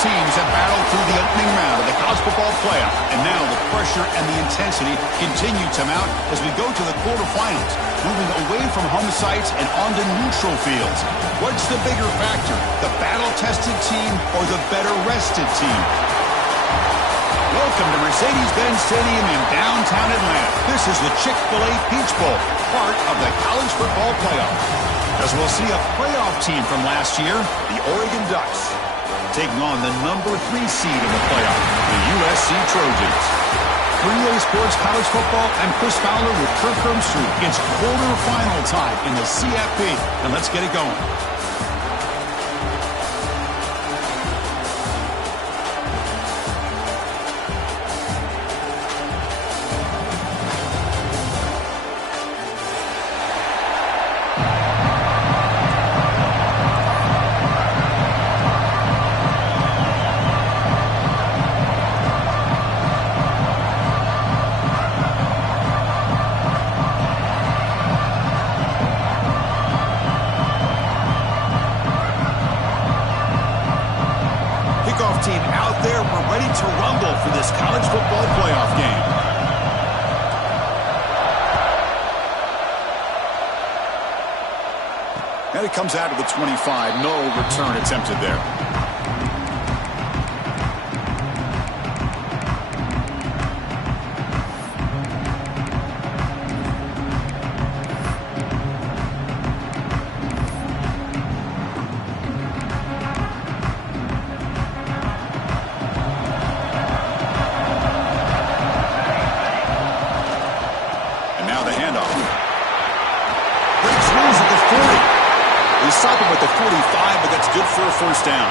teams have battled through the opening round of the college football playoff, and now the pressure and the intensity continue to mount as we go to the quarterfinals, moving away from home sites and onto neutral fields. What's the bigger factor, the battle-tested team or the better-rested team? Welcome to Mercedes-Benz Stadium in downtown Atlanta. This is the Chick-fil-A Peach Bowl, part of the college football playoff. As we'll see a playoff team from last year, the Oregon Ducks, taking on the number 3 seed in the playoff, the USC Trojans. For EA Sports College Football, I'm Chris Fowler with Kirk Herbstreit. It's quarterfinal time in the CFP, and let's get it going. Team out there, we're ready to rumble for this college football playoff game. And it comes out of the 25. No return attempted there. Stop him with the 45, but that's good for a first down.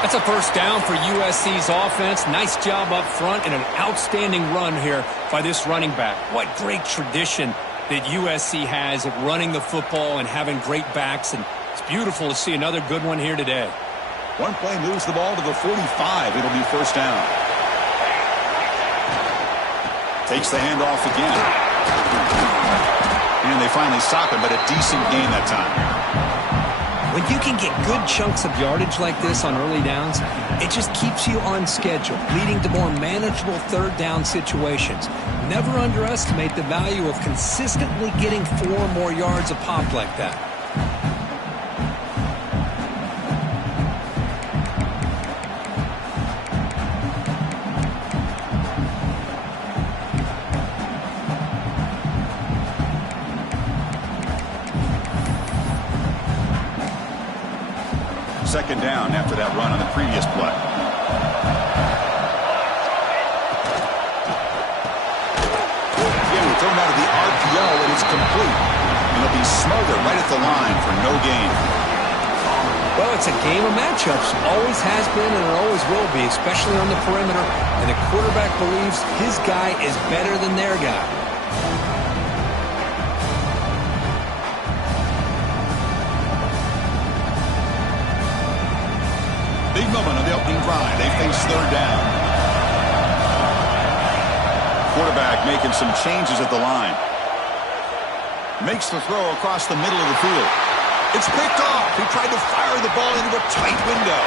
That's a first down for USC's offense. Nice job up front and an outstanding run here by this running back. What great tradition that USC has at running the football and having great backs, and it's beautiful to see another good one here today. One play moves the ball to the 45. It'll be first down. Takes the handoff again. And they finally stop him, but a decent gain that time. When you can get good chunks of yardage like this on early downs, it just keeps you on schedule, leading to more manageable third down situations. Never underestimate the value of consistently getting 4 or more yards a pop like that. Second down after that run on the previous play. Again, we're thrown out of the RPO, and it's complete. And it'll be smothered right at the line for no gain. Well, it's a game of matchups. Always has been and it always will be, especially on the perimeter. And the quarterback believes his guy is better than their guy. Big moment on the opening drive. They face third down. Quarterback making some changes at the line. Makes the throw across the middle of the field. It's picked off. He tried to fire the ball into a tight window.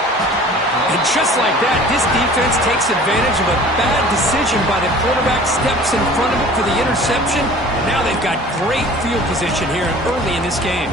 And just like that, this defense takes advantage of a bad decision by the quarterback, steps in front of it for the interception. Now they've got great field position here early in this game.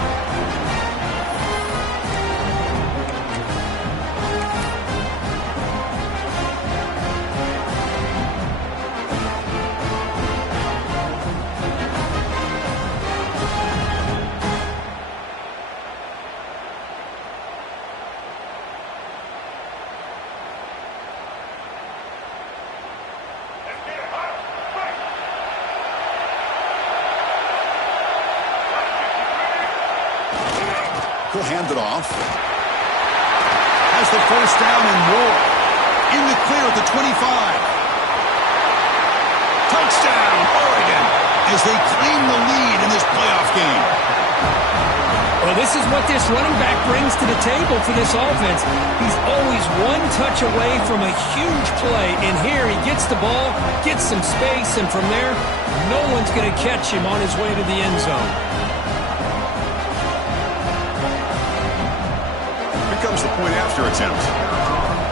He'll hand it off. Has the first down and more. In the clear at the 25. Touchdown, Oregon, as they claim the lead in this playoff game. Well, this is what this running back brings to the table for this offense. He's always one touch away from a huge play, and here he gets the ball, gets some space, and from there, no one's going to catch him on his way to the end zone. Here comes the point after attempt.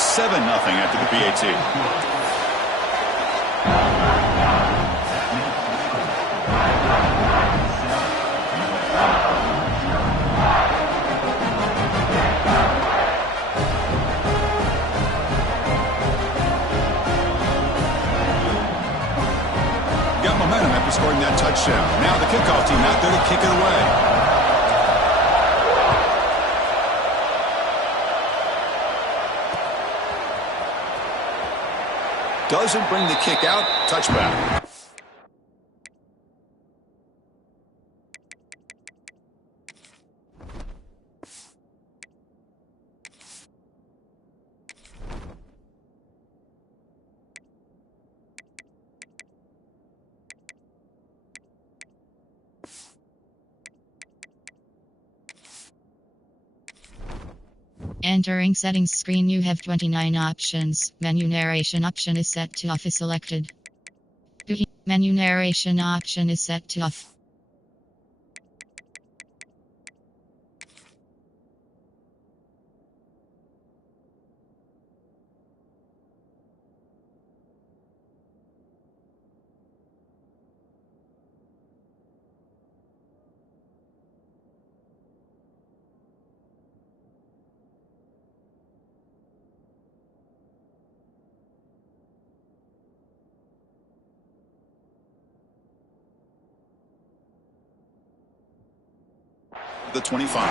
It's 7-0 after the PAT. Got momentum after scoring that touchdown. Now the kickoff team out there to kick it away. Doesn't bring the kick out. Touchback. Entering settings screen, you have 29 options. Menu narration option is set to off is selected. Menu narration option is set to off. The 25.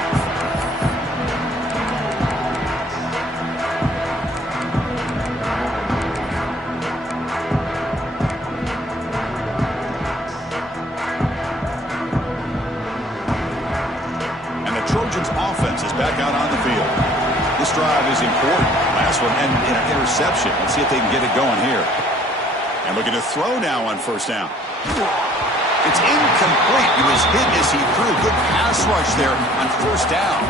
And the Trojans offense is back out on the field. This drive is important. Last one ended in an interception. Let's see if they can get it going here. And looking to throw now on first down. It's incomplete. He was hit as he threw. Good pass rush there on first down.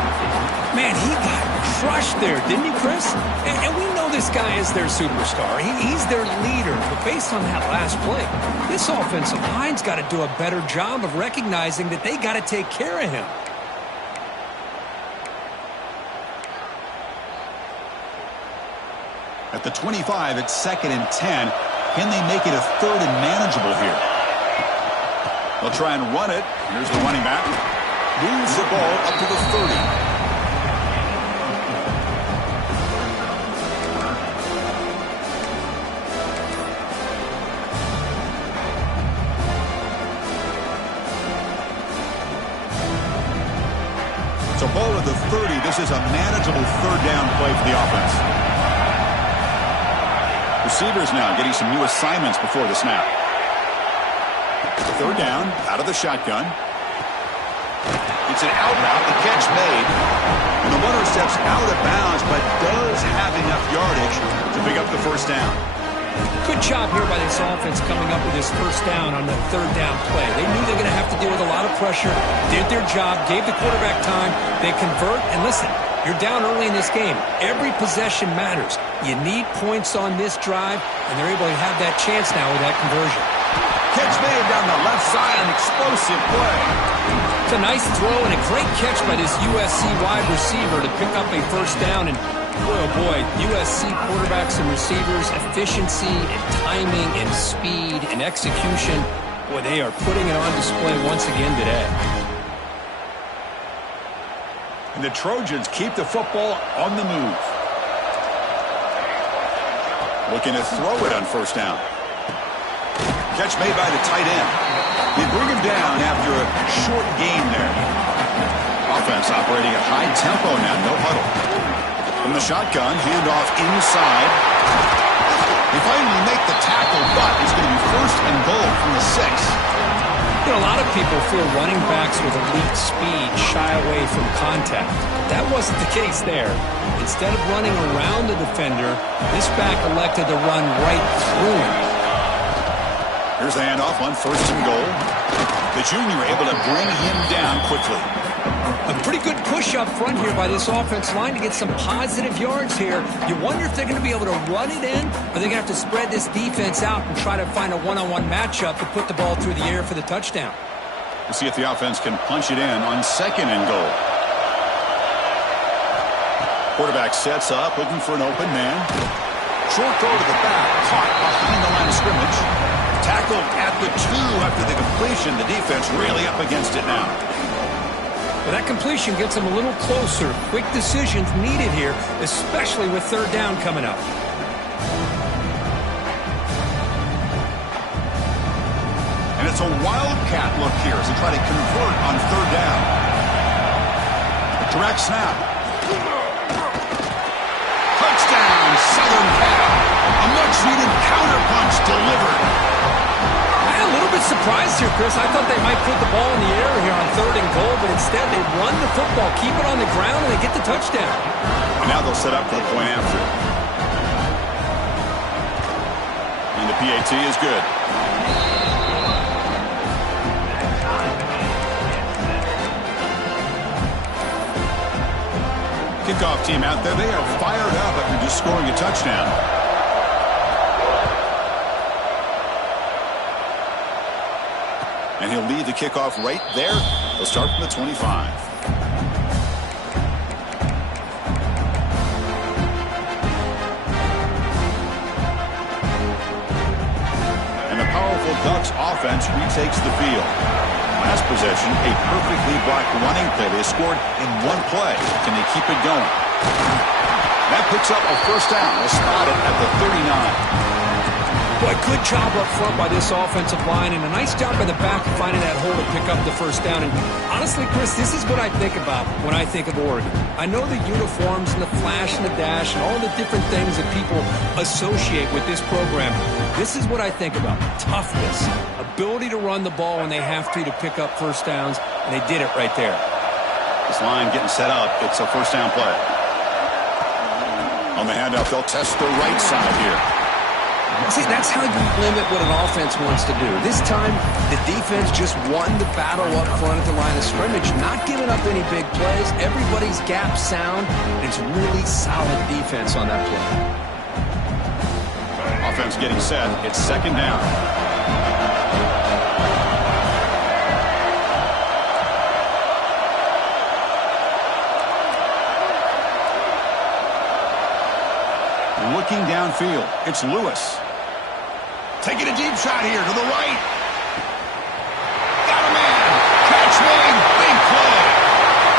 Man, he got crushed there, didn't he, Chris? And we know this guy is their superstar. He's their leader. But based on that last play, this offensive line's got to do a better job of recognizing that they got to take care of him. At the 25, it's 2nd and 10. Can they make it a 3rd and manageable here? They'll try and run it. Here's the running back. Moves the ball up to the 30. So ball at the 30. This is a manageable 3rd down play for the offense. Receivers now getting some new assignments before the snap. 3rd down, out of the shotgun. It's an out route, the catch made. And the runner steps out of bounds, but does have enough yardage to pick up the first down. Good job here by this offense coming up with this first down on the 3rd down play. They knew they were going to have to deal with a lot of pressure, did their job, gave the quarterback time, they convert, and listen, you're down early in this game. Every possession matters. You need points on this drive, and they're able to have that chance now with that conversion. Catch made down the left side, an explosive play. It's a nice throw and a great catch by this USC wide receiver to pick up a first down. And boy, oh boy, USC quarterbacks and receivers, efficiency and timing and speed and execution. Boy, they are putting it on display once again today. And the Trojans keep the football on the move. Looking to throw it on first down. Catch made by the tight end. They bring him down after a short gain there. Offense operating at high tempo now, no huddle. From the shotgun, handoff inside. They finally make the tackle, but it's going to be 1st and goal from the 6. You know, a lot of people feel running backs with elite speed shy away from contact. That wasn't the case there. Instead of running around the defender, this back elected to run right through him. Here's the handoff on 1st and goal. The junior able to bring him down quickly. A pretty good push up front here by this offensive line to get some positive yards here. You wonder if they're going to be able to run it in, or they're going to have to spread this defense out and try to find a one-on-one matchup to put the ball through the air for the touchdown. We'll see if the offense can punch it in on 2nd and goal. Quarterback sets up, looking for an open man. Short throw to the back, caught behind the line of scrimmage. Tackled at the 2 after the completion. The defense really up against it now. Well, that completion gets them a little closer. Quick decisions needed here, especially with third down coming up. And it's a wildcat look here as they try to convert on third down. Direct snap. Touchdown, Southern Cal. A much-needed counterpunch delivered. I'm a little bit surprised here, Chris. I thought they might put the ball in the air here on 3rd and goal, but instead they run the football, keep it on the ground, and they get the touchdown. And now they'll set up for the point after. And the PAT is good. Kickoff team out there. They are fired up after just scoring a touchdown. And he'll lead the kickoff right there. They'll start from the 25. And the powerful Ducks offense retakes the field. Last possession, a perfectly blocked running play. They scored in one play. Can they keep it going? That picks up a first down. They'll spot it at the 39. Boy, good job up front by this offensive line, and a nice job by the back of finding that hole to pick up the first down. And honestly, Chris, this is what I think about when I think of Oregon. I know the uniforms and the flash and the dash and all the different things that people associate with this program. This is what I think about. Toughness, ability to run the ball when they have to pick up first downs, and they did it right there. This line getting set up. It's a first down play. On the handoff, they'll test the right side here. See, that's how you limit what an offense wants to do. This time, the defense just won the battle up front at the line of scrimmage, not giving up any big plays. Everybody's gap sound. It's really solid defense on that play. Offense getting set. It's second down. Looking downfield, it's Lewis. Taking a deep shot here to the right. Got a man. Catch made. Big play.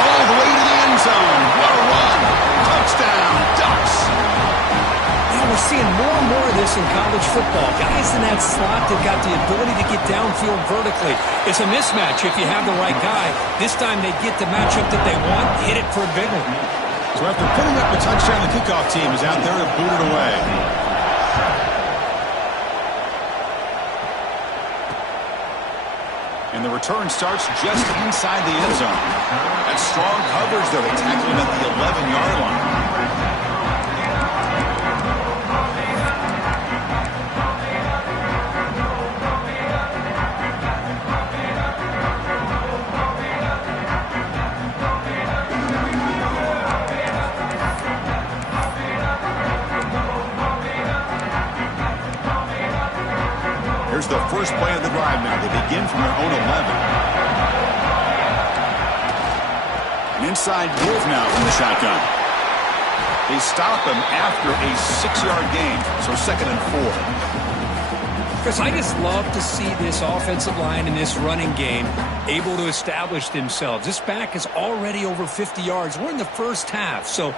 All the way to the end zone. What a run. Touchdown, Ducks. Now we're seeing more and more of this in college football. Guys in that slot that got the ability to get downfield vertically. It's a mismatch if you have the right guy. This time they get the matchup that they want, hit it for a big one. So after putting up a touchdown, the kickoff team is out there to boot it away. And the return starts just inside the end zone. That's strong coverage, though. They tackle him at the 11-yard line. Here's the first play of the drive now. They begin from their own 11. An inside give now from the shotgun. They stop him after a 6-yard gain, so 2nd and 4. Chris, I just love to see this offensive line in this running game able to establish themselves. This back is already over 50 yards. We're in the first half, so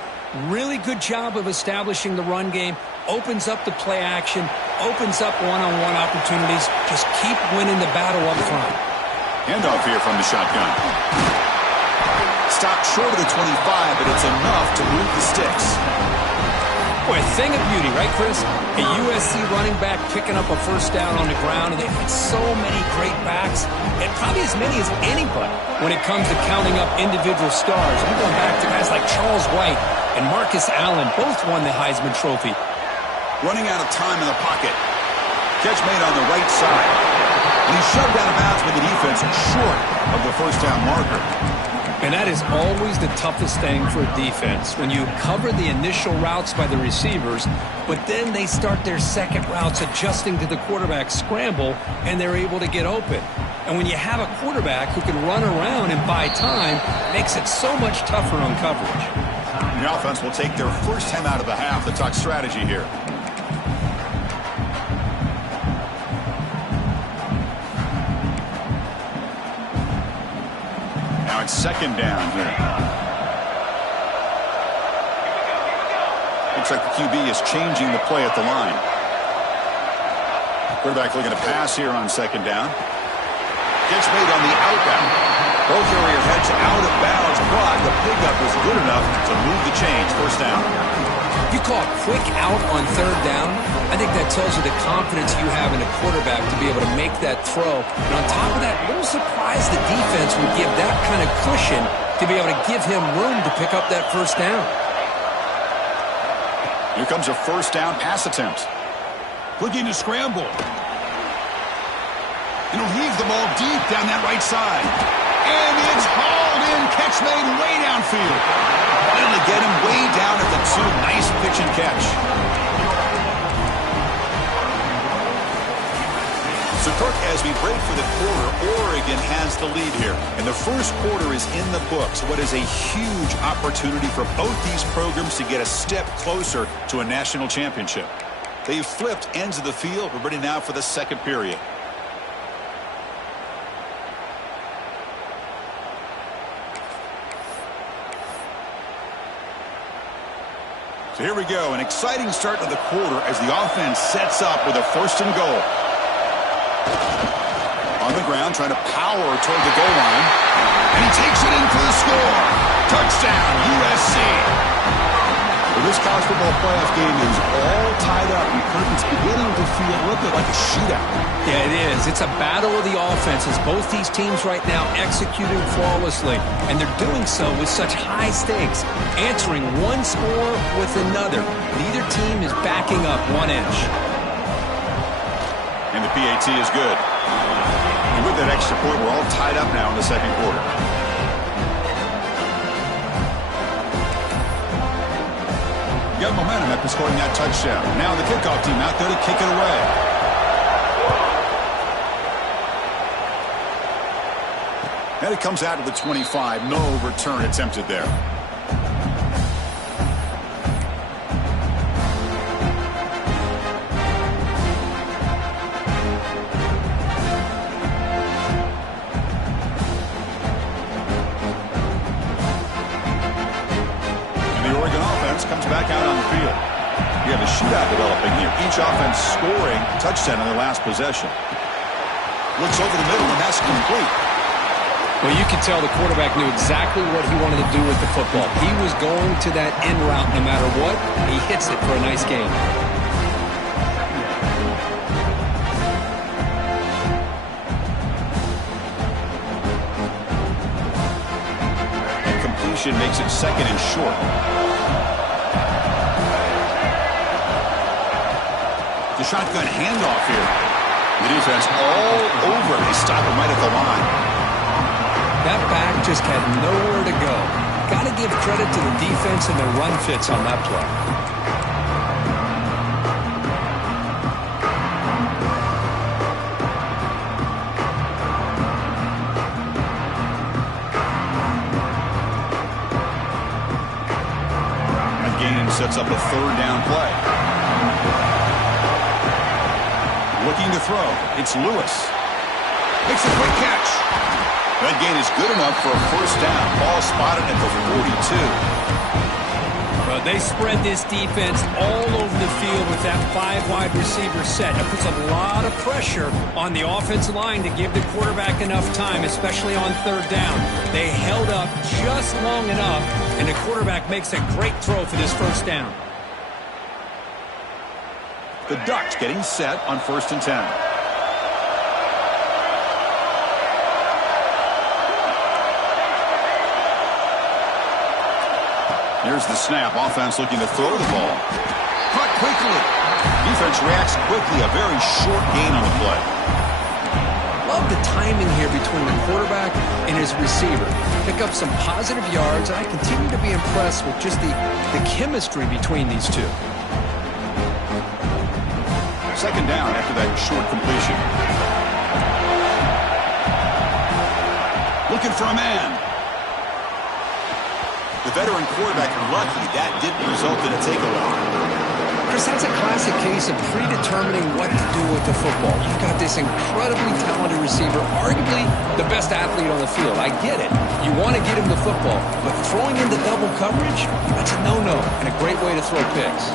really good job of establishing the run game. Opens up the play action, opens up one-on-one opportunities. Just keep winning the battle up front. Handoff here from the shotgun. Stopped short of the 25, but it's enough to move the sticks. Boy, a thing of beauty, right, Chris? A USC running back picking up a first down on the ground, and they've had so many great backs, and probably as many as anybody when it comes to counting up individual stars. I'm going back to guys like Charles White and Marcus Allen, both won the Heisman Trophy. Running out of time in the pocket. Catch made on the right side. And he's shoved out of bounds with the defense short of the first down marker. And that is always the toughest thing for a defense, when you cover the initial routes by the receivers, but then they start their second routes adjusting to the quarterback's scramble, and they're able to get open. And when you have a quarterback who can run around and buy time, it makes it so much tougher on coverage. The offense will take their first time out of the half. The talk strategy here. Now it's second down here. Looks like the QB is changing the play at the line. Quarterback looking to pass here on second down. Gets made on the outbound. Both area heads out of bounds, but the pickup was good enough to move the change. First down. If you call it quick out on third down, I think that tells you the confidence you have in a quarterback to be able to make that throw. And on top of that, a little surprised the defense would give that kind of cushion to be able to give him room to pick up that first down. Here comes a first down pass attempt. Looking to scramble. And he'll heave the ball deep down that right side. And it's hauled in. Catch made way downfield. Finally get him way down at the 2. Nice pitch and catch. So, Kirk, as we break for the quarter, Oregon has the lead here. And the first quarter is in the books. What is a huge opportunity for both these programs to get a step closer to a national championship. They've flipped ends of the field. We're ready now for the second period. So here we go, an exciting start to the quarter as the offense sets up with a first and goal. On the ground, trying to power toward the goal line. And he takes it in for the score. Touchdown, USC. Well, this college football playoff game is all tied up. It's beginning to feel a little bit like a shootout. Yeah, it is. It's a battle of the offenses. Both these teams right now executing flawlessly, and they're doing so with such high stakes, answering one score with another. Neither team is backing up 1 inch. And the PAT is good. And with that extra point, we're all tied up now in the second quarter. Got momentum after scoring that touchdown. Now the kickoff team out there to kick it away. And it comes out to the 25. No return attempted there. Comes back out on the field. You have a shootout developing here. Each offense scoring a touchdown in their last possession. Looks over the middle, and that's complete. Well, you can tell the quarterback knew exactly what he wanted to do with the football. He was going to that end route no matter what. He hits it for a nice gain. And completion makes it second and short. The shotgun handoff here. The defense all over. They stop him right at the line. That back just had nowhere to go. Got to give credit to the defense and their run fits on that play. That gain sets up a third down play. Looking to throw. It's Lewis. Makes a quick catch. That gain is good enough for a first down. Ball spotted at the 42. Well, they spread this defense all over the field with that 5 wide receiver set. It puts a lot of pressure on the offensive line to give the quarterback enough time, especially on third down. They held up just long enough, and the quarterback makes a great throw for this first down. The Ducks getting set on 1st and 10. Here's the snap. Offense looking to throw the ball. Caught quickly. Defense reacts quickly. A very short gain on the play. Love the timing here between the quarterback and his receiver. Pick up some positive yards, and I continue to be impressed with just the chemistry between these two. Second down after that short completion. Looking for a man. The veteran quarterback lucky that didn't result in a takeaway. Chris, that's a classic case of predetermining what to do with the football. You've got this incredibly talented receiver, arguably the best athlete on the field. I get it. You want to get him the football, but throwing into double coverage, that's a no-no and a great way to throw picks.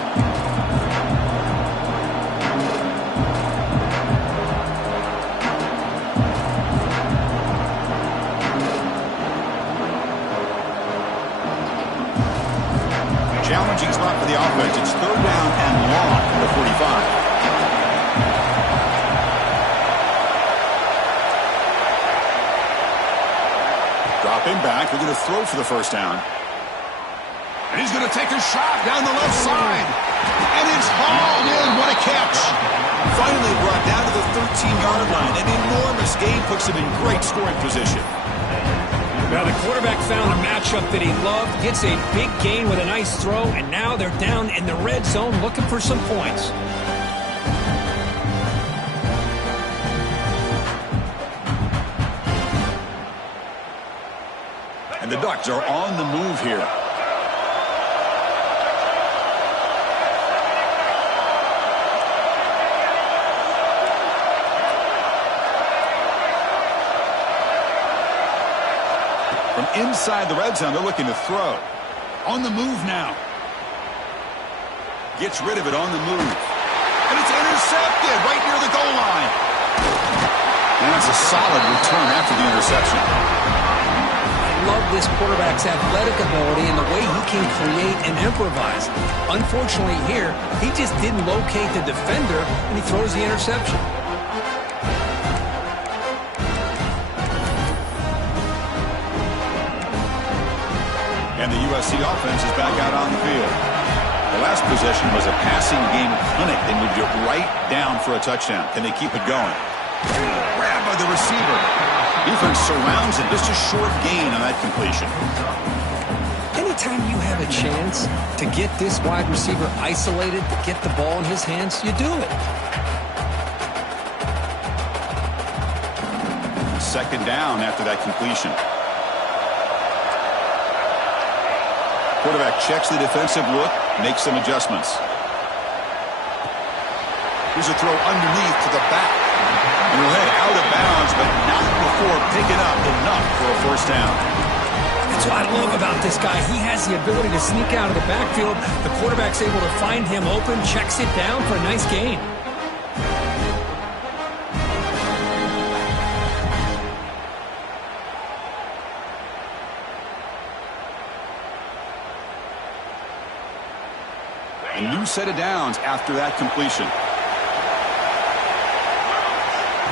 Challenging spot for the offense. It's third down and long at the 45. Dropping back. They're going to throw for the first down. And he's going to take a shot down the left side. And it's hauled in. What a catch. Finally brought down to the 13-yard line. An enormous gain puts him in great scoring position. Now the quarterback found a matchup that he loved, gets a big gain with a nice throw, and now they're down in the red zone looking for some points. And the Ducks are on the move here. From inside the red zone, they're looking to throw. On the move now. Gets rid of it on the move. And it's intercepted right near the goal line. And that's a solid return after the interception. I love this quarterback's athletic ability and the way he can create and improvise. Unfortunately here, he just didn't locate the defender, and he throws the interception. And the USC offense is back out on the field. The last possession was a passing game clinic. They moved it right down for a touchdown. Can they keep it going? Grabbed by the receiver. Defense surrounds him. Just a short gain on that completion. Anytime you have a chance to get this wide receiver isolated, to get the ball in his hands, you do it. Second down after that completion. Quarterback checks the defensive look, makes some adjustments. Here's a throw underneath to the back. And he'll head out of bounds, but not before picking up enough for a first down. That's what I love about this guy. He has the ability to sneak out of the backfield. The quarterback's able to find him open, checks it down for a nice gain. A new set of downs after that completion.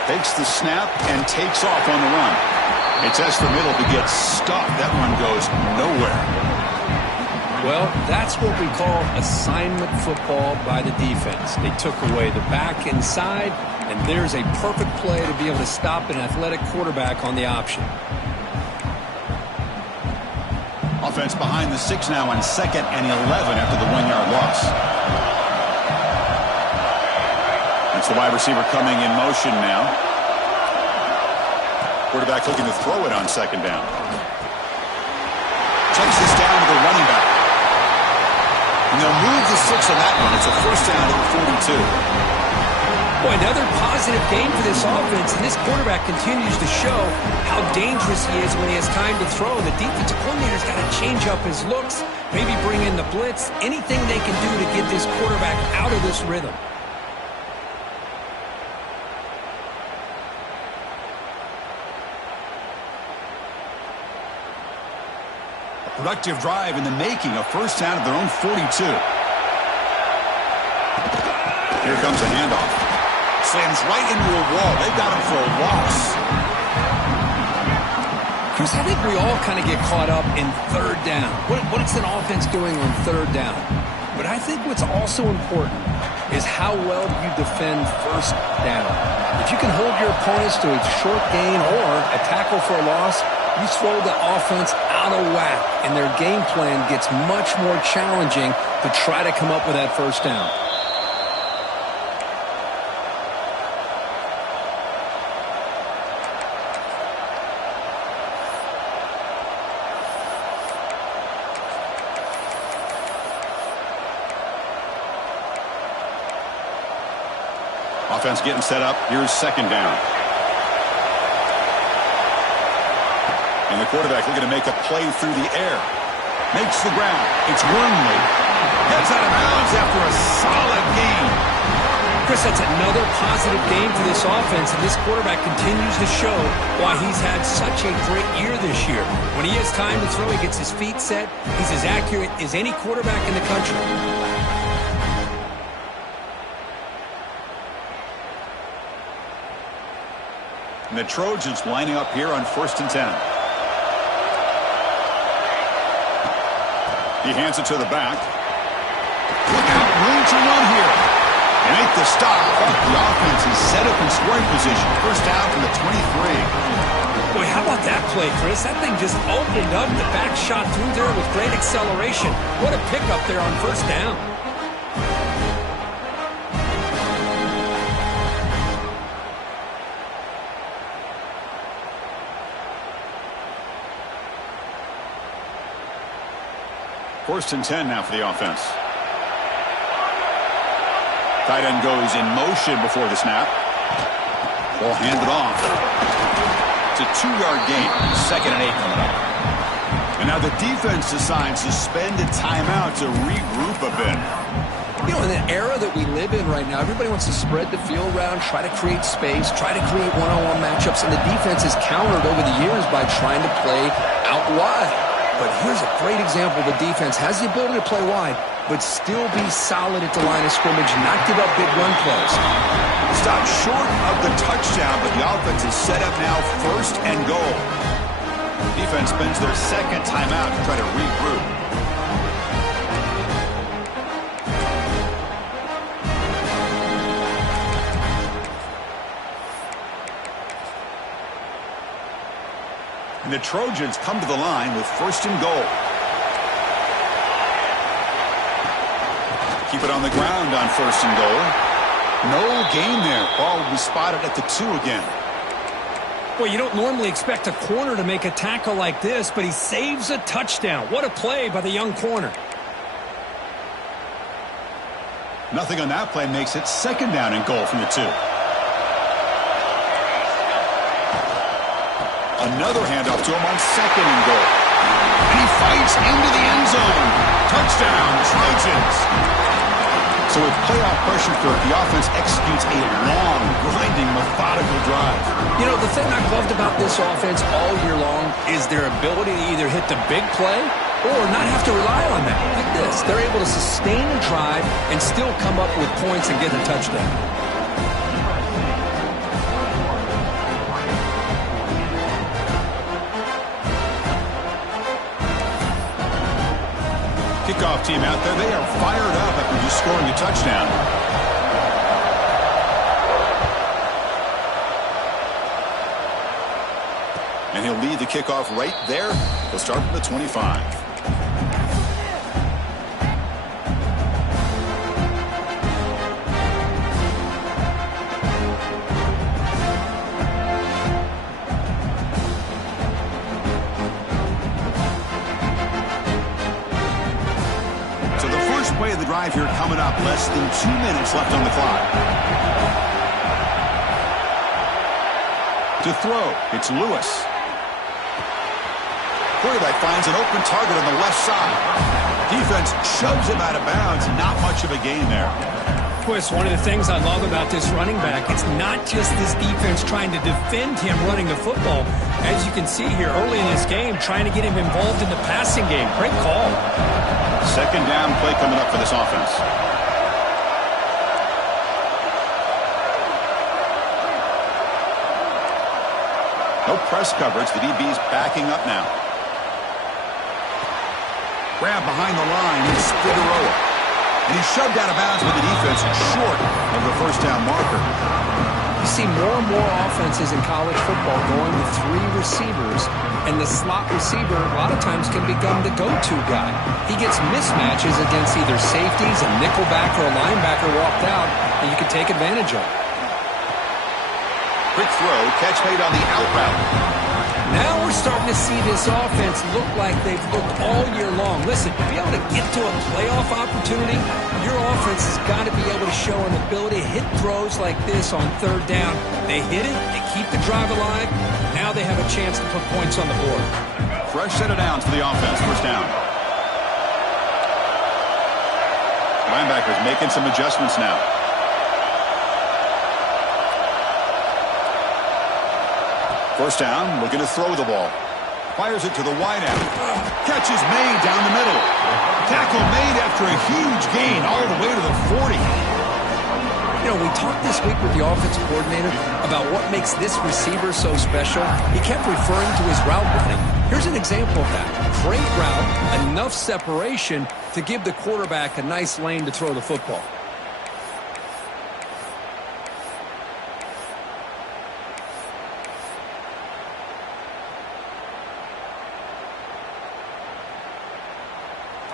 Takes the snap and takes off on the run. It's Esther Middle to get stuck. That one goes nowhere. Well, that's what we call assignment football by the defense. They took away the back inside, and there's a perfect play to be able to stop an athletic quarterback on the option. Offense behind the 6 now on 2nd and 11 after the 1-yard loss. That's the wide receiver coming in motion now. Quarterback looking to throw it on 2nd down. Takes this down to the running back. And they'll move the 6 on that one. It's a first down at the 42. Boy, another positive game for this offense, and this quarterback continues to show how dangerous he is when he has time to throw. The defensive coordinator's got to change up his looks, maybe bring in the blitz, anything they can do to get this quarterback out of this rhythm. A productive drive in the making, a first down at their own 42. Here comes a handoff. Slams right into a wall. They've got him for a loss. Chris, I think we all kind of get caught up in third down. What is an offense doing on third down? But I think what's also important is how well you defend first down. If you can hold your opponents to a short gain or a tackle for a loss, you throw the offense out of whack, and their game plan gets much more challenging to try to come up with that first down. Offense getting set up. Here's second down. And the quarterback looking to make a play through the air. Makes the ground. It's Wormley. Gets out of bounds after a solid gain. Chris, that's another positive game for this offense, and this quarterback continues to show why he's had such a great year this year. When he has time to throw, he gets his feet set. He's as accurate as any quarterback in the country. And the Trojans lining up here on 1st and 10. He hands it to the back. Look out, room to run here. They make the stop. The offense is set up in scoring position. First down from the 23. Boy, how about that play, Chris? That thing just opened up. The back shot through there with great acceleration. What a pickup there on first down. First and 10 now for the offense. Tight end goes in motion before the snap. Ball handed off. It's a 2-yard gain. 2nd and 8 coming up. And now the defense decides to spend a timeout to regroup a bit. You know, in the era that we live in right now, everybody wants to spread the field around, try to create space, try to create one-on-one matchups, and the defense has countered over the years by trying to play out wide. But here's a great example. The defense has the ability to play wide, but still be solid at the line of scrimmage, not give up big run plays. Stopped short of the touchdown, but the offense is set up now 1st and goal. Defense spends their second timeout to try to regroup. And the Trojans come to the line with 1st and goal. Keep it on the ground on 1st and goal. No gain there. Ball will be spotted at the 2 again. Well, you don't normally expect a corner to make a tackle like this, but he saves a touchdown. What a play by the young corner. Nothing on that play makes it 2nd down and goal from the 2. Another handoff to him on 2nd and goal. And he fights into the end zone. Touchdown, Trojans. So with playoff pressure through, the offense executes a long, grinding, methodical drive. You know, the thing I've loved about this offense all year long is their ability to either hit the big play or not have to rely on that. Like this, they're able to sustain a drive and still come up with points and get a touchdown. Kickoff team out there, they are fired up after just scoring a touchdown. And he'll lead the kickoff right there. He'll start from the 25. Play of the drive here coming up. Less than 2 minutes left on the clock. To throw, it's Lewis. Quarterback finds an open target on the left side. Defense shoves him out of bounds. Not much of a gain there. Chris, one of the things I love about this running back, it's not just this defense trying to defend him running the football. As you can see here early in this game, trying to get him involved in the passing game. Great call. 2nd down play coming up for this offense. No press coverage. The DB's backing up now. Grab behind the line. It's Figueroa. And he's shoved out of bounds with the defense short of the first down marker. You see more and more offenses in college football going with 3 receivers, and the slot receiver a lot of times can become the go-to guy. He gets mismatches against either safeties, a nickelback, or a linebacker walked out, and you can take advantage of it. Quick throw, catch made on the out route. Now we're starting starting to see this offense look like they've looked all year long. Listen, to be able to get to a playoff opportunity, your offense has got to be able to show an ability to hit throws like this on third down. They hit it, they keep the drive alive. Now they have a chance to put points on the board. Fresh set of downs for the offense. First down. Linebackers making some adjustments now. First down, looking to throw the ball. Fires it to the wideout. Catch is made down the middle. Tackle made after a huge gain all the way to the 40. You know, we talked this week with the offensive coordinator about what makes this receiver so special. He kept referring to his route running. Here's an example of that. Great route, enough separation to give the quarterback a nice lane to throw the football.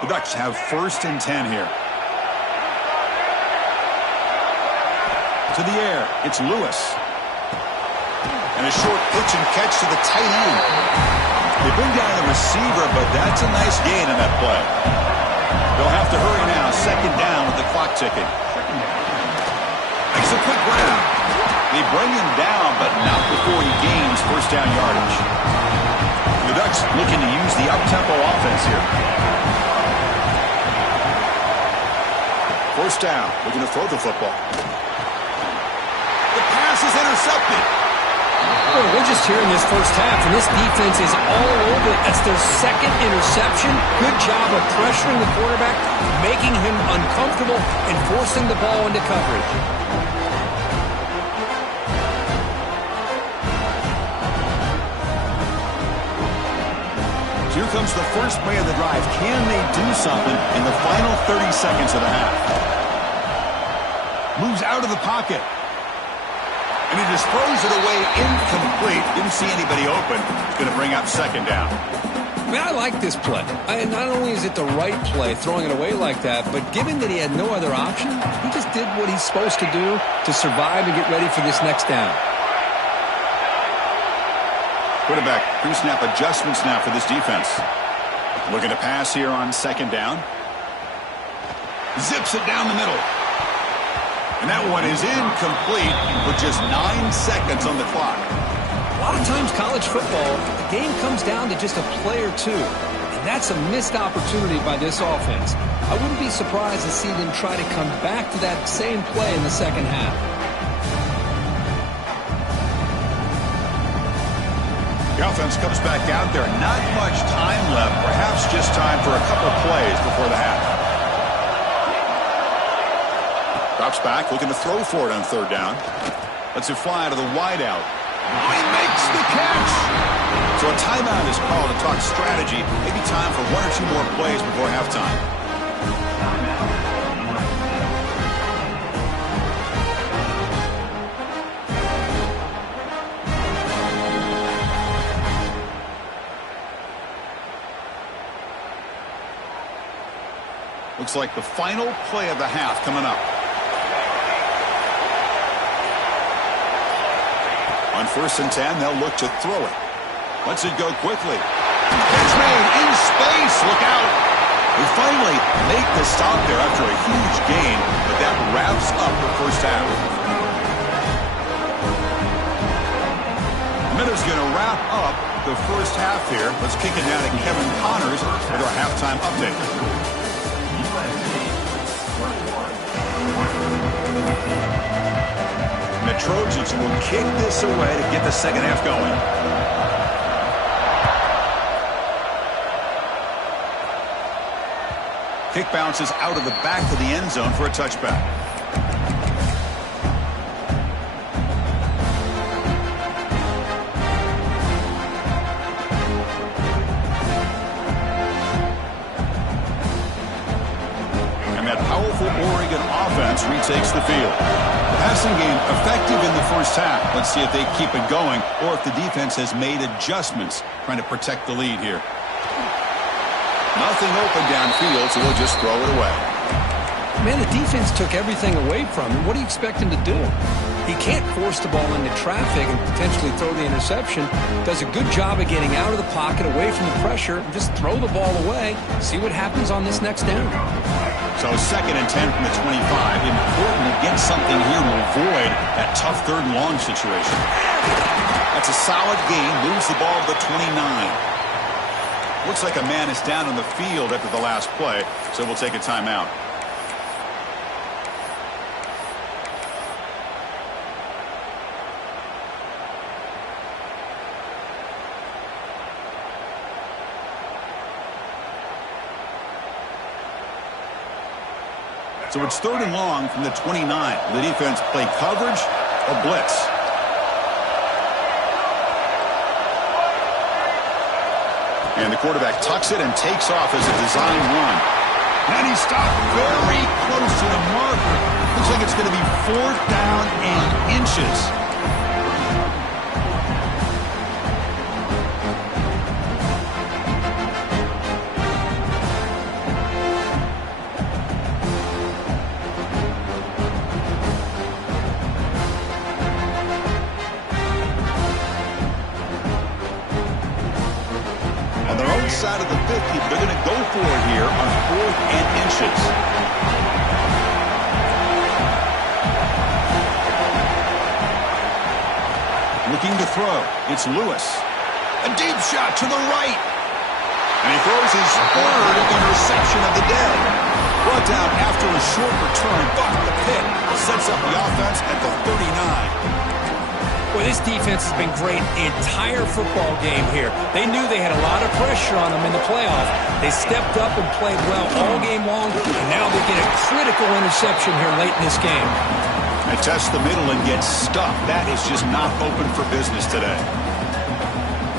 The Ducks have 1st and 10 here. To the air, it's Lewis. And a short pitch and catch to the tight end. They bring down the receiver, but that's a nice gain in that play. They'll have to hurry now. 2nd down with the clock ticking. Makes a quick grab. They bring him down, but not before he gains 1st down yardage. The Ducks looking to use the up-tempo offense here. 1st down, looking to throw the football. The pass is intercepted. Well, we're just here in this first half, and this defense is all over it. That's their 2nd interception. Good job of pressuring the quarterback, making him uncomfortable, and forcing the ball into coverage. Here comes the first play of the drive. Can they do something in the final 30 seconds of the half? Moves out of the pocket. And he just throws it away incomplete. Didn't see anybody open. It's going to bring up 2nd down. I mean, I like this play. Not only is it the right play, throwing it away like that, but given that he had no other option, he just did what he's supposed to do to survive and get ready for this next down. Quarterback pre-snap adjustments now for this defense. Looking to pass here on 2nd down. Zips it down the middle. And that one is incomplete with just 9 seconds on the clock. A lot of times college football, the game comes down to just a play or two. And that's a missed opportunity by this offense. I wouldn't be surprised to see them try to come back to that same play in the 2nd half. The offense comes back out there. Not much time left. Perhaps just time for a couple of plays before the half. Drops back, looking to throw for it on 3rd down. Lets it fly to the wideout. Oh, he makes the catch! So a timeout is called to talk strategy. Maybe time for 1 or 2 more plays before halftime. Looks like the final play of the half coming up. On 1st and 10, they'll look to throw it. Lets it go quickly. Catch made in space. Look out. They finally make the stop there after a huge gain, but that wraps up the first half. The Miners going to wrap up the first half here. Let's kick it down to Kevin Connors with our halftime update. The Trojans will kick this away to get the 2nd half going. Kick bounces out of the back of the end zone for a touchback. And that powerful Oregon offense retakes the field. Passing game effective in the first half. Let's see if they keep it going or if the defense has made adjustments trying to protect the lead here. Nothing open downfield, so we'll just throw it away. Man, the defense took everything away from him. What do you expect him to do? He can't force the ball into traffic and potentially throw the interception. Does a good job of getting out of the pocket, away from the pressure, and just throw the ball away. See what happens on this next down. So 2nd and 10 from the 25. Important to get something here to avoid that tough 3rd and long situation. That's a solid gain. Moves the ball to the 29. Looks like a man is down on the field after the last play, so we'll take a timeout. So it's 3rd and long from the 29. The defense play coverage or blitz. And the quarterback tucks it and takes off as a design run. And he stopped very close to the marker. Looks like it's going to be 4th down and inches. Side of the 50, they're going to go for it here on 4th and inches. Looking to throw. It's Lewis. A deep shot to the right. And he throws his 3rd interception of the day. Brought down after a short return, but the pick sets up the offense at the 39. Well, this defense has been great the entire football game here. They knew they had a lot of pressure on them in the playoff. They stepped up and played well all game long, and now they get a critical interception here late in this game. They test the middle and get stuck. That is just not open for business today.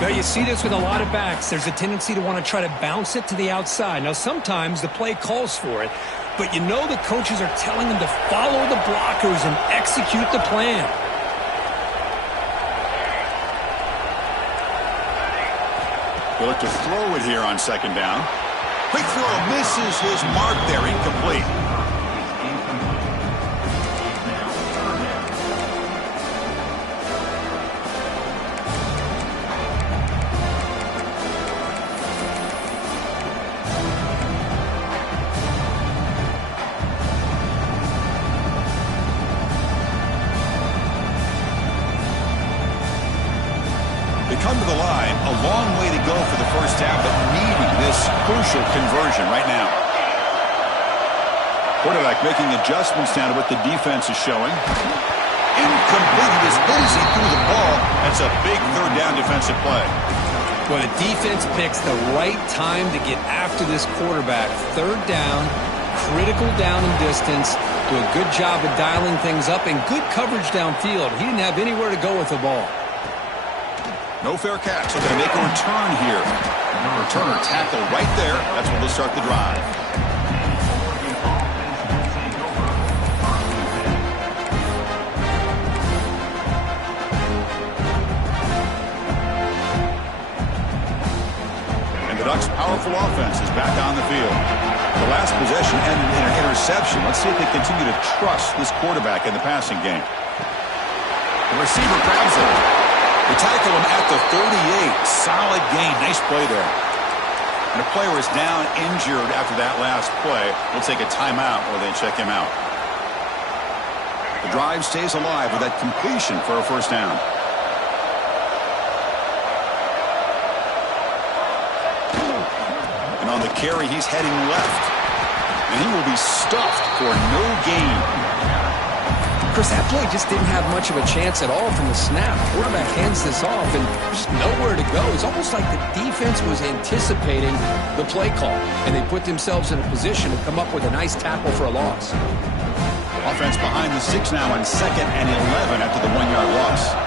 Now, you see this with a lot of backs. There's a tendency to want to try to bounce it to the outside. Now, sometimes the play calls for it, but you know the coaches are telling them to follow the blockers and execute the plan. They look to throw it here on 2nd down. Quick throw misses his mark there, incomplete. Come to the line, a long way to go for the first half, but needing this crucial conversion right now. Quarterback making adjustments now to what the defense is showing. Incomplete. He was busy through the ball. That's a big 3rd down defensive play. Well, the defense picks the right time to get after this quarterback. 3rd down, critical down and distance. Do a good job of dialing things up and good coverage downfield. He didn't have anywhere to go with the ball. No fair catch. They're going to make a return here. Returner tackle right there. That's when they'll start the drive. And the Ducks' powerful offense is back on the field. The last possession ended in an interception. Let's see if they continue to trust this quarterback in the passing game. The receiver grabs it. They tackle him at the 38. Solid gain. Nice play there. And a player is down injured after that last play. We'll take a timeout while they check him out. The drive stays alive with that completion for a 1st down. And on the carry, he's heading left. And he will be stuffed for no gain. Chris, that play just didn't have much of a chance at all from the snap. The quarterback hands this off, and there's nowhere to go. It's almost like the defense was anticipating the play call, and they put themselves in a position to come up with a nice tackle for a loss. Offense behind the 6 now on 2nd and 11 after the 1-yard loss.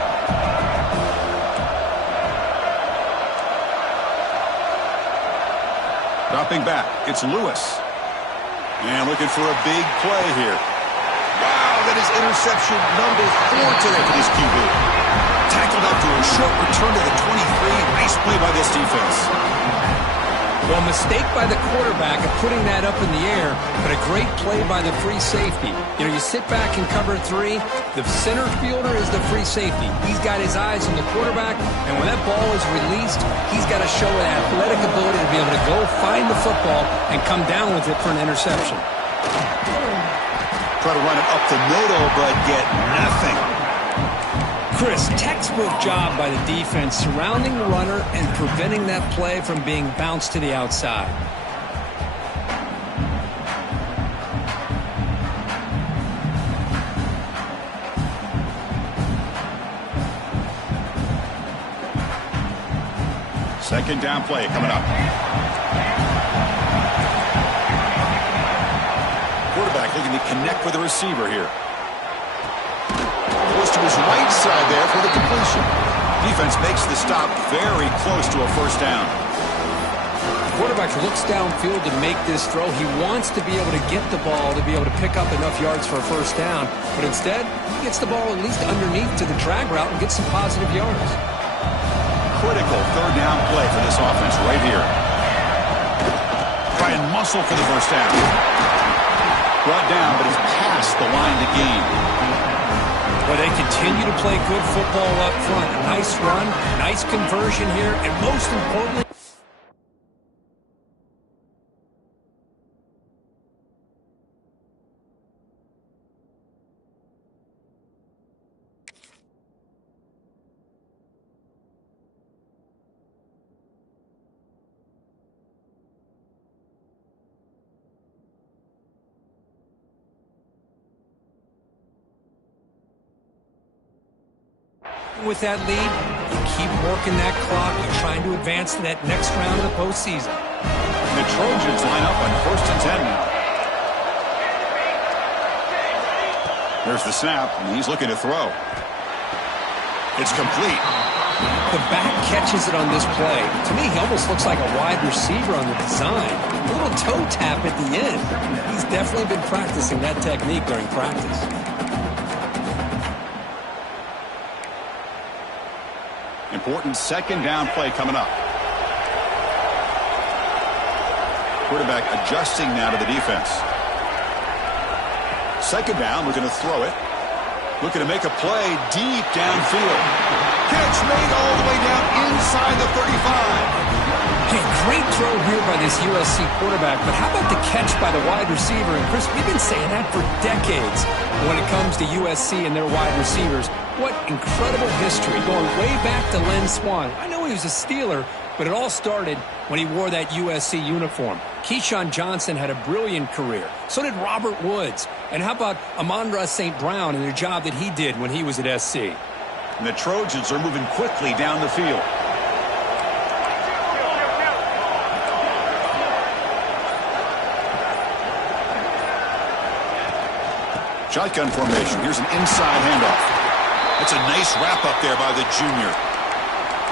Dropping back, it's Lewis. And looking for a big play here. Wow, that is interception number 4 today for this QB. Tackled after a short return to the 23. Nice play by this defense. Well, mistake by the quarterback of putting that up in the air, but a great play by the free safety. You know, you sit back and cover 3. The center fielder is the free safety. He's got his eyes on the quarterback, and when that ball is released, he's got to show an athletic ability to be able to go find the football and come down with it for an interception. Try to run it up the middle, but get nothing. Chris, textbook job by the defense surrounding the runner and preventing that play from being bounced to the outside. Second down play coming up. Quarterback looking to connect with the receiver here. Goes to his right side there for the completion. Defense makes the stop very close to a first down. The quarterback looks downfield to make this throw. He wants to be able to get the ball to be able to pick up enough yards for a first down, but instead he gets the ball at least underneath to the drag route and gets some positive yards. Critical third down play for this offense right here. Try and muscle for the first down. Brought down, but he's past the line to gain. Well, they continue to play good football up front. A nice run, nice conversion here, and most importantly, with that lead, you keep working that clock. You're trying to advance to that next round of the postseason. The Trojans line up on 1st and 10 now. There's the snap, and he's looking to throw. It's complete. The back catches it on this play. To me, he almost looks like a wide receiver on the design. A little toe tap at the end. He's definitely been practicing that technique during practice. Important second down play coming up. Quarterback adjusting now to the defense. Second down, we're going to throw it. Looking to make a play deep downfield. Catch made all the way down inside the 35. Hey, great throw here by this USC quarterback, but how about the catch by the wide receiver? And Chris, we've been saying that for decades when it comes to USC and their wide receivers. What incredible history, going way back to Len Swan. I know he was a Steeler, but it all started when he wore that USC uniform. Keyshawn Johnson had a brilliant career. So did Robert Woods. And how about Amon-Ra St. Brown and the job that he did when he was at SC? And the Trojans are moving quickly down the field. Shotgun formation. Here's an inside handoff. That's a nice wrap up there by the junior.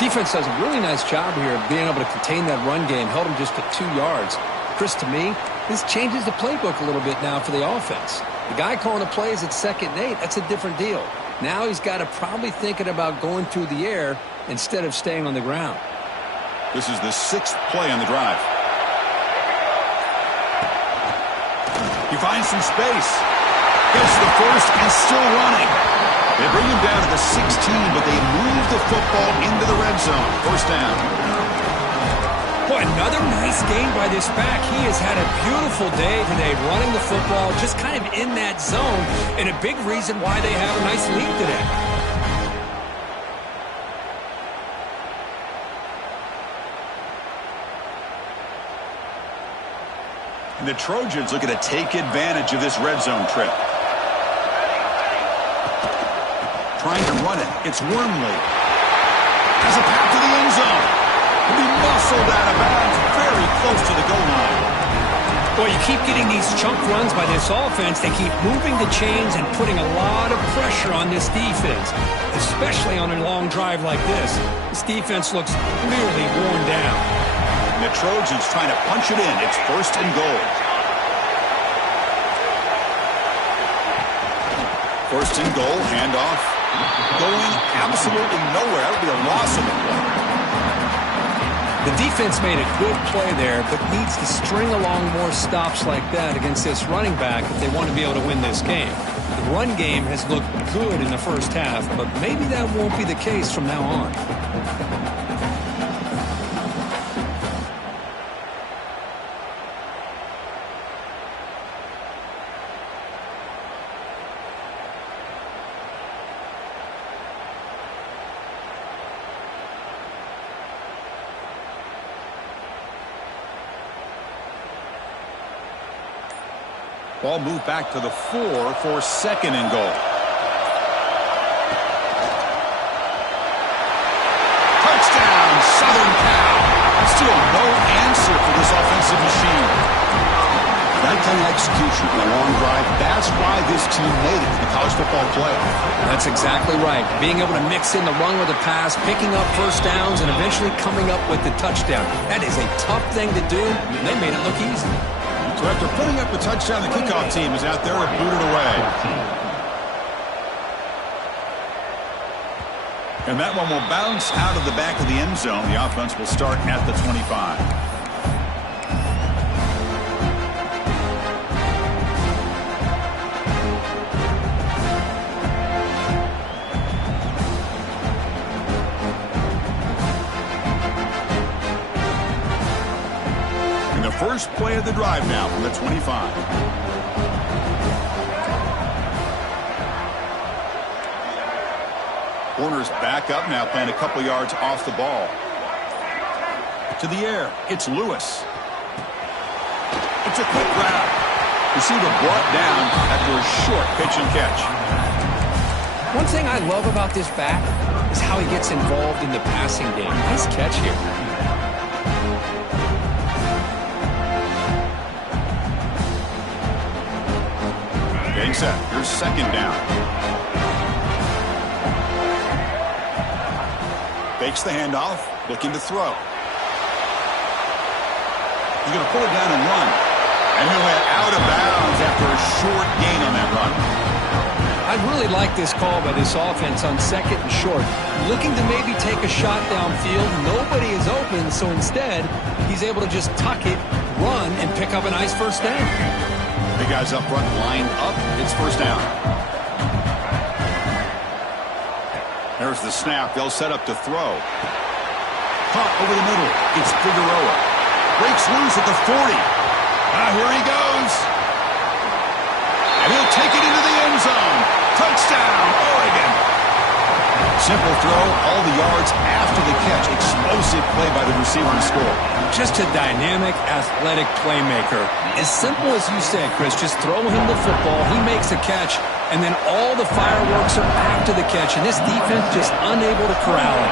Defense does a really nice job here of being able to contain that run game. Held him just at 2 yards. Chris, to me, this changes the playbook a little bit now for the offense. The guy calling the plays at 2nd and 8, that's a different deal. Now he's got to probably thinking about going through the air instead of staying on the ground. This is the 6th play on the drive. He finds some space. Gets the first and still running. They bring him down to the 16, but they move the football into the red zone. First down. Boy, another nice game by this back. He has had a beautiful day today running the football, just kind of in that zone, and a big reason why they have a nice lead today. And the Trojans looking to take advantage of this red zone trip. Trying to run it. It's Wormley. Has a path to the end zone. He'll be muscled out of bounds very close to the goal line. Boy, you keep getting these chunk runs by this offense. They keep moving the chains and putting a lot of pressure on this defense, especially on a long drive like this. This defense looks clearly worn down. And the Trojans trying to punch it in. It's 1st and goal. 1st and goal, handoff. Going absolutely nowhere. That would be a loss of the play. The defense made a good play there, but needs to string along more stops like that against this running back if they want to be able to win this game. The run game has looked good in the first half, but maybe that won't be the case from now on. Ball moved back to the 4 for second and goal. Touchdown, Southern Cal. Still no answer for this offensive machine. That kind of execution in a long drive, that's why this team made it to the college football playoff. That's exactly right. Being able to mix in the run with the pass, picking up first downs, and eventually coming up with the touchdown. That is a tough thing to do, and they made it look easy. So after putting up the touchdown, the kickoff team is out there to boot it away. And that one will bounce out of the back of the end zone. The offense will start at the 25. First play of the drive now from the 25. Corners back up now, playing a couple yards off the ball. To the air, it's Lewis. It's a quick route. Receiver brought down after a short pitch and catch. One thing I love about this back is how he gets involved in the passing game. Nice catch here. Getting set. Here's second down. Fakes the handoff, looking to throw. He's going to pull it down and run. And he went out of bounds after a short gain on that run. I really like this call by this offense on second and short. Looking to maybe take a shot downfield. Nobody is open, so instead, he's able to just tuck it, run, and pick up a nice first down. The guys up front lined up. It's first down. There's the snap. They'll set up to throw. Caught over the middle. It's Figueroa. Breaks loose at the 40. Here he goes. And he'll take it into the end zone. Touchdown, Oregon. Simple throw, all the yards after the catch. Explosive play by the receiver to score. Just a dynamic, athletic playmaker. As simple as you said, Chris, just throw him the football, he makes a catch, and then all the fireworks are after the catch, and this defense just unable to corral him.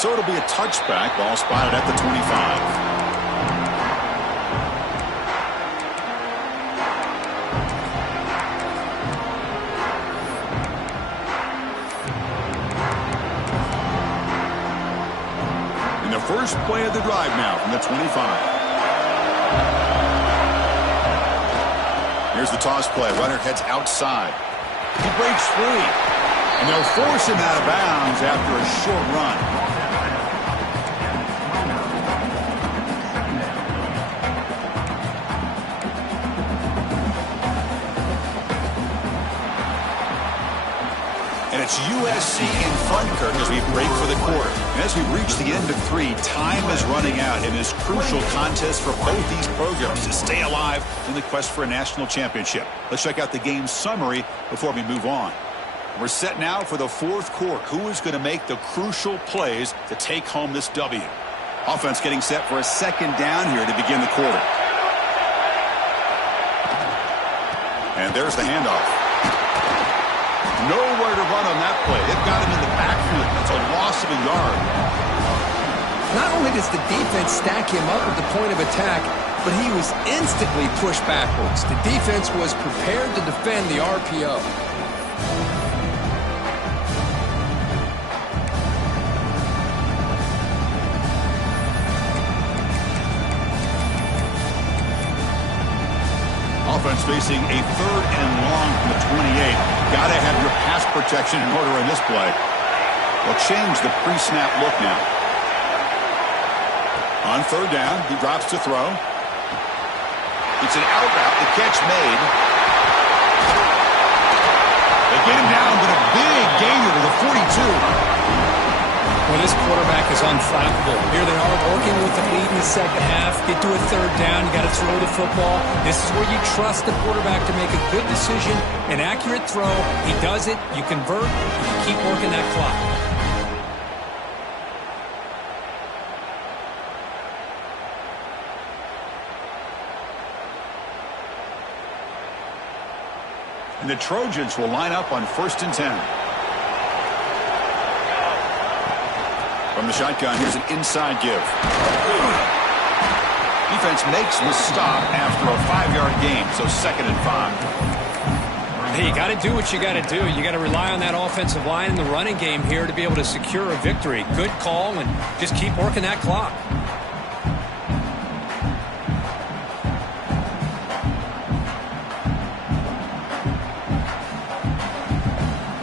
So it'll be a touchback, ball spotted at the 25. First play of the drive now from the 25. Here's the toss play. Runner heads outside. He breaks free. And they'll force him out of bounds after a short run. It's USC in front, Kirk, as we break for the quarter. And as we reach the end of 3, time is running out in this crucial contest for both these programs to stay alive in the quest for a national championship. Let's check out the game summary before we move on. We're set now for the fourth quarter. Who is going to make the crucial plays to take home this W? Offense getting set for a second down here to begin the quarter. And there's the handoff. Nowhere to run on that play. They've got him in the backfield. That's a loss of a yard. Not only does the defense stack him up at the point of attack, but he was instantly pushed backwards. The defense was prepared to defend the RPO. Offense facing a 3rd and long from the 28. Got to have your pass protection in order in this play. They'll change the pre-snap look now. On third down, he drops to throw. It's an out route. The catch made. They get him down, but a big gainer to the 42. Well, this quarterback is unflappable. Here they are working with the lead in the second half. Get to a third down. You got to throw the football. This is where you trust the quarterback to make a good decision, an accurate throw. He does it. You convert. You keep working that clock. And the Trojans will line up on 1st and 10. From the shotgun, here's an inside give. Defense makes the stop after a 5-yard gain, so 2nd and 5. Hey, you got to do what you got to do. You got to rely on that offensive line in the running game here to be able to secure a victory. Good call, and just keep working that clock.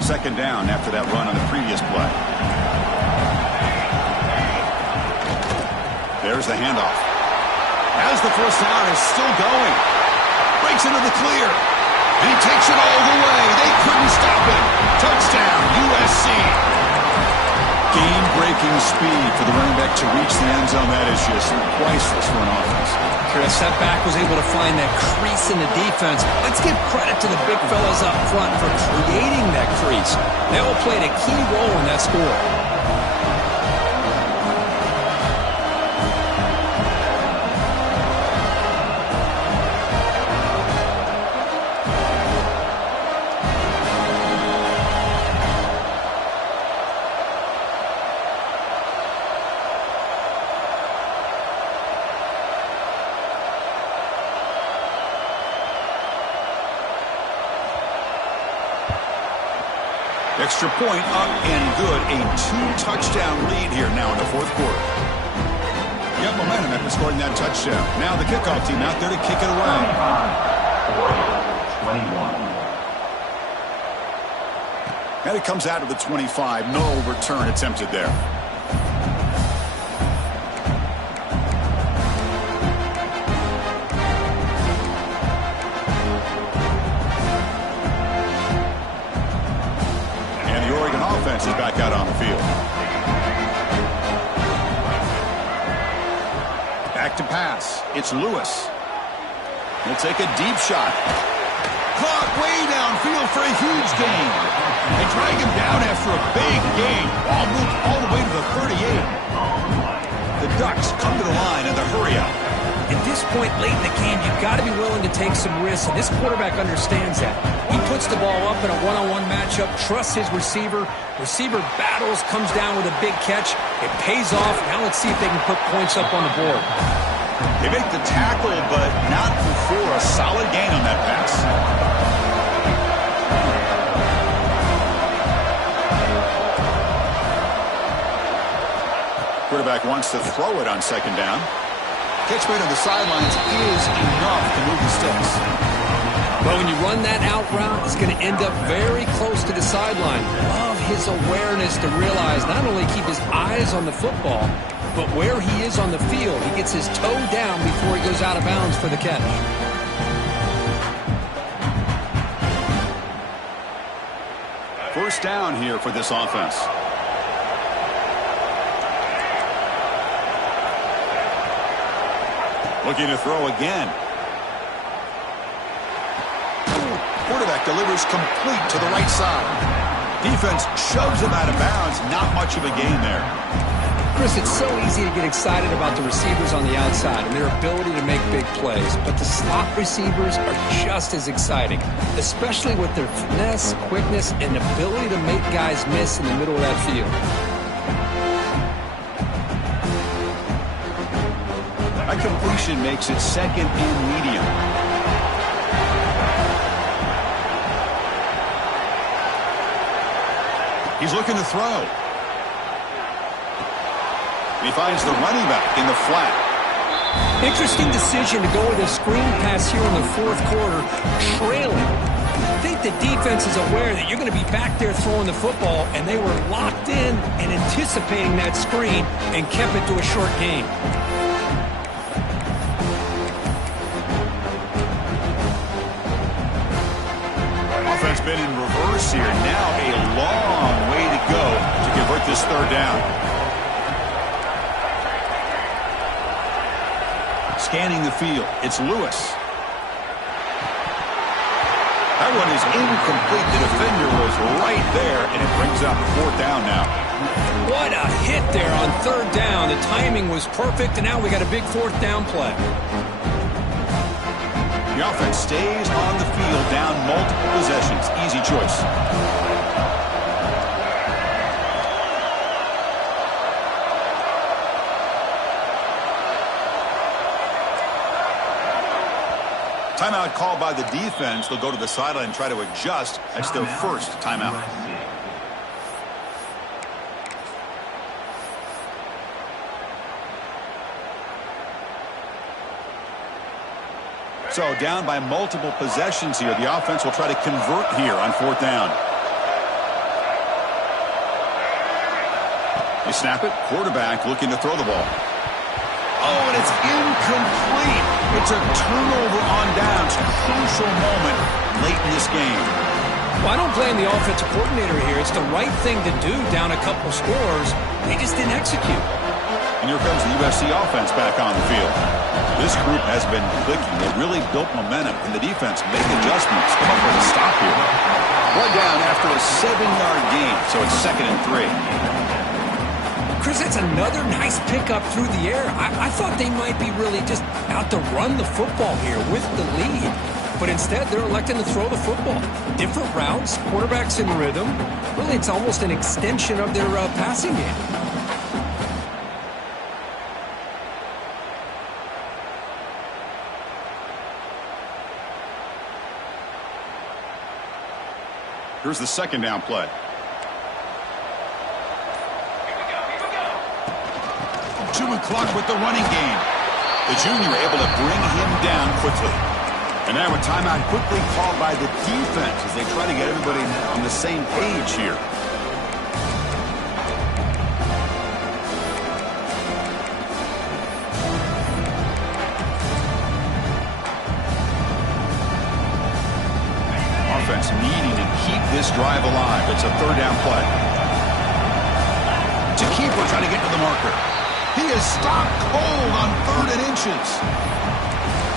Second down after that run on the previous play. There's the handoff. As the first down is still going. Breaks into the clear. And he takes it all the way. They couldn't stop him. Touchdown, USC. Game-breaking speed for the running back to reach the end zone. That is just priceless for an offense. Chris, that back was able to find that crease in the defense. Let's give credit to the big fellas up front for creating that crease. They all played a key role in that score. Extra point up and good. A 2-touchdown lead here now in the 4th quarter. You have momentum after scoring that touchdown. Now the kickoff team out there to kick it away. 21. And it comes out of the 25. No return attempted there. Is back out on the field. Back to pass. It's Lewis. He'll take a deep shot. Caught way downfield for a huge gain. They drag him down after a big gain. Ball moved all the way to the 38. The Ducks come to the line in the hurry out. At this point late in the game, you've got to be willing to take some risks, and this quarterback understands that. He puts the ball up in a one-on-one matchup, trusts his receiver. Receiver battles, comes down with a big catch. It pays off. Now let's see if they can put points up on the board. They make the tackle, but not before a solid gain on that pass. Quarterback wants to throw it on 2nd down. Catch made on the sidelines is enough to move the sticks. But when you run that out route, it's going to end up very close to the sideline. Love his awareness to realize not only keep his eyes on the football, but where he is on the field. He gets his toe down before he goes out of bounds for the catch. First down here for this offense. Looking to throw again. Quarterback delivers complete to the right side. Defense shoves him out of bounds. Not much of a gain there. Chris, it's so easy to get excited about the receivers on the outside and their ability to make big plays, but the slot receivers are just as exciting, especially with their finesse, quickness, and ability to make guys miss in the middle of that field. That completion makes it 2nd and medium. He's looking to throw. He finds the running back in the flat. Interesting decision to go with a screen pass here in the 4th quarter, trailing. Think the defense is aware that you're going to be back there throwing the football, and they were locked in and anticipating that screen and kept it to a short gain. Offense been in reverse here. Now a long way to go to convert this third down. Scanning the field, it's Lewis. That one is incomplete. The defender was right there, and it brings up fourth down now. What a hit there on third down. The timing was perfect, and now we got a big fourth down play. The offense stays on the field, down multiple possessions. Easy choice. Timeout called by the defense. They'll go to the sideline and try to adjust. That's their first timeout. So down by multiple possessions here. The offense will try to convert here on fourth down. They snap it. Quarterback looking to throw the ball. Oh, and it's incomplete. It's a turnover on downs. Crucial moment late in this game. Well, I don't blame the offensive coordinator here. It's the right thing to do down a couple scores. They just didn't execute. And here comes the USC offense back on the field. This group has been clicking. They really built momentum, and the defense make adjustments. Come up with a stop here. One down after a 7-yard gain, so it's 2nd and 3. Chris, that's another nice pickup through the air. I thought they might be really just out to run the football here with the lead. But instead, they're electing to throw the football. Different routes, quarterbacks in rhythm. Really, it's almost an extension of their passing game. Here's the second down play. Chewing clock with the running game. The junior able to bring him down quickly. And now a timeout quickly called by the defense as they try to get everybody on the same page here. Offense needing to keep this drive alive. It's a third down play. It's a keeper trying to get to the marker. He is stopped cold on 3rd and inches.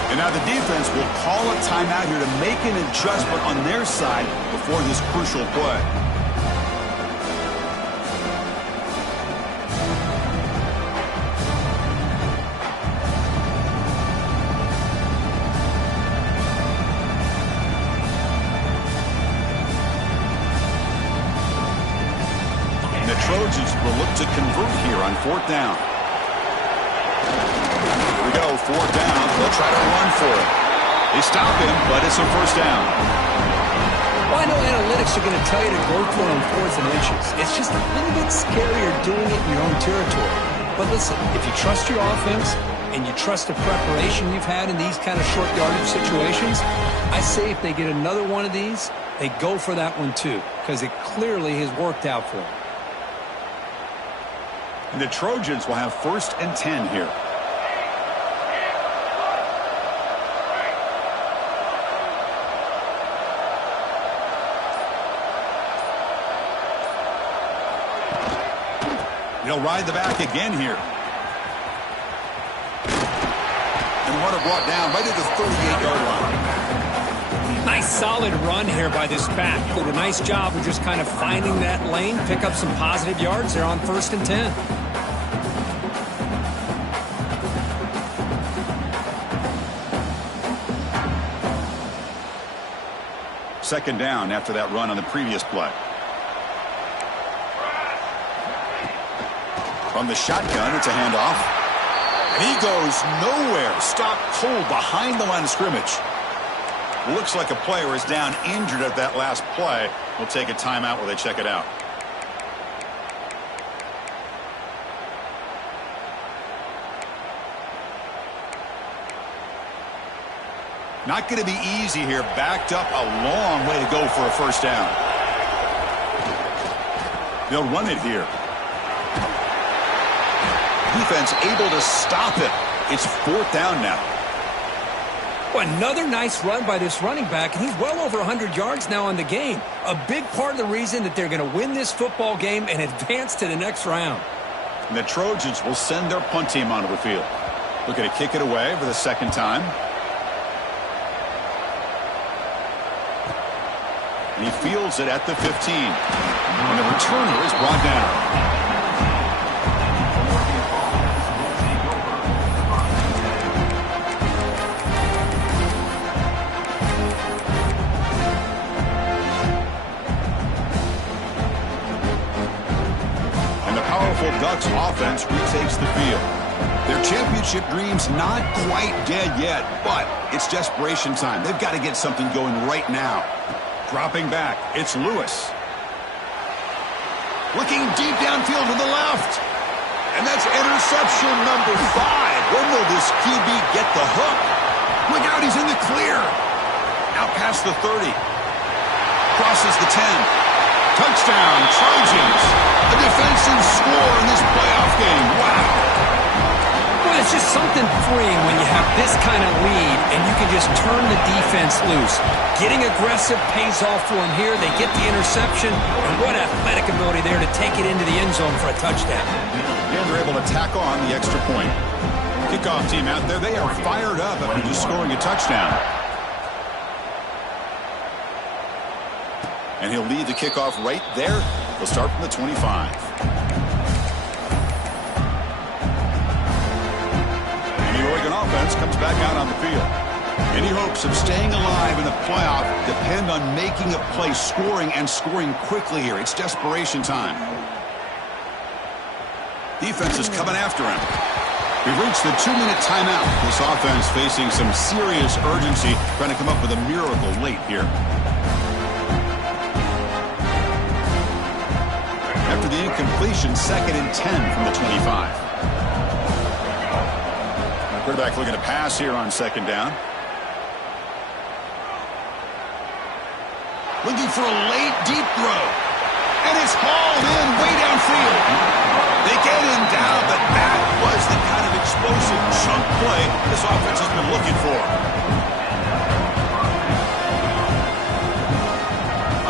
And now the defense will call a timeout here to make an adjustment on their side before this crucial play. And the Trojans will look to convert here on 4th down. Here we go, 4th down. They'll try to run for it. They stop him, but it's a first down. Well, I know analytics are going to tell you to go for it on 4th and inches. It's just a little bit scarier doing it in your own territory. But listen, if you trust your offense and you trust the preparation you've had in these kind of short yardage situations, I say if they get another one of these, they go for that one too, because it clearly has worked out for them. And the Trojans will have 1st and 10 here. They'll ride the back again here. And what a brought down right at the 38-yard line. Nice solid run here by this back. Did a nice job of just kind of finding that lane, pick up some positive yards there on 1st and 10. Second down after that run on the previous play. From the shotgun, it's a handoff. And he goes nowhere. Stopped cold behind the line of scrimmage. Looks like a player is down injured at that last play. We'll take a timeout while they check it out. Not going to be easy here. Backed up a long way to go for a first down. They'll run it here. Defense able to stop it. It's fourth down now. Well, another nice run by this running back, and he's well over 100 yards now on the game. A big part of the reason that they're going to win this football game and advance to the next round. And the Trojans will send their punt team onto the field. Looking to kick it away for the second time. And he fields it at the 15. And the returner is brought down. Ducks offense retakes the field. Their championship dream's not quite dead yet, but it's desperation time. They've got to get something going right now. Dropping back, it's Lewis. Looking deep downfield to the left. And that's interception number 5. When will this QB get the hook? Look out, he's in the clear. Out past the 30. Crosses the 10. Touchdown, Trojans. A defensive score in this playoff game. Wow. Well, it's just something freeing when you have this kind of lead and you can just turn the defense loose. Getting aggressive pays off for them here. They get the interception, and what athletic ability there to take it into the end zone for a touchdown. And they're able to tack on the extra point. Kickoff team out there, they are fired up after just scoring a touchdown. And he'll lead the kickoff right there. He'll start from the 25. And the Oregon offense comes back out on the field. Any hopes of staying alive in the playoff depend on making a play, scoring, and scoring quickly here. It's desperation time. Defense is coming after him. We've reached the 2-minute timeout. This offense facing some serious urgency, trying to come up with a miracle late here. After the incompletion, 2nd and 10 from the 25. Quarterback looking to pass here on 2nd down. Looking for a late, deep throw. And it's hauled in way downfield. They get him down, but that was the kind of explosive chunk play this offense has been looking for.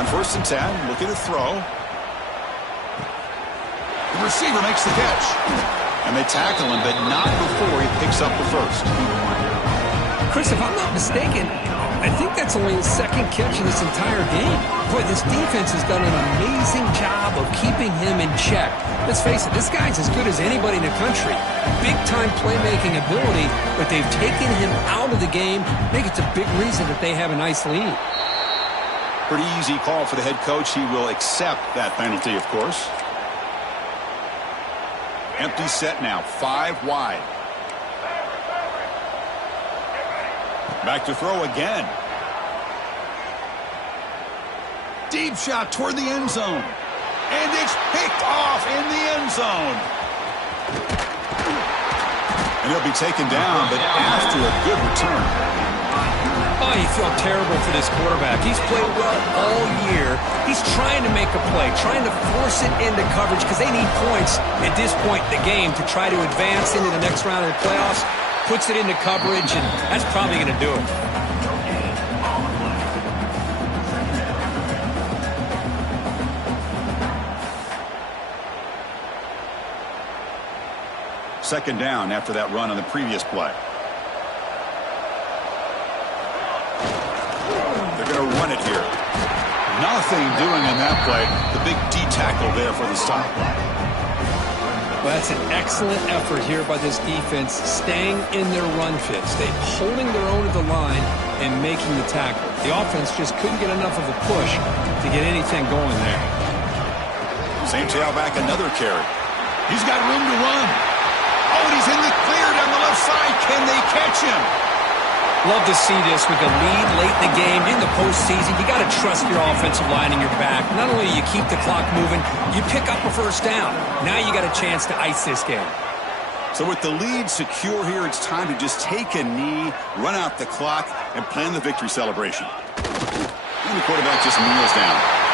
On 1st and 10, looking to throw. The receiver makes the catch. And they tackle him, but not before he picks up the first. Chris, if I'm not mistaken, I think that's only his 2nd catch in this entire game. Boy, this defense has done an amazing job of keeping him in check. Let's face it, this guy's as good as anybody in the country. Big-time playmaking ability, but they've taken him out of the game. I think it's a big reason that they have a nice lead. Pretty easy call for the head coach. He will accept that penalty, of course. Empty set now, 5 wide. Back to throw again. Deep shot toward the end zone. And it's picked off in the end zone. And he'll be taken down, but after a good return. Oh, you feel terrible for this quarterback. He's played well all year. He's trying to make a play, trying to force it into coverage because they need points at this point in the game to try to advance into the next round of the playoffs. Puts it into coverage, and that's probably going to do it. Second down after that run on the previous play. They're going to run it here. Nothing doing in that play. The big D tackle there for the stop. Well, that's an excellent effort here by this defense, staying in their run fit, holding their own at the line and making the tackle. The offense just couldn't get enough of a push to get anything going there. Same tailback, another carry. He's got room to run. Oh, and he's in the clear down the left side. Can they catch him? Love to see this with the lead late in the game. In the postseason, you got to trust your offensive line in your back. Not only do you keep the clock moving, you pick up a first down. Now you got a chance to ice this game. So with the lead secure here, it's time to just take a knee, run out the clock, and plan the victory celebration. And the quarterback just kneels down.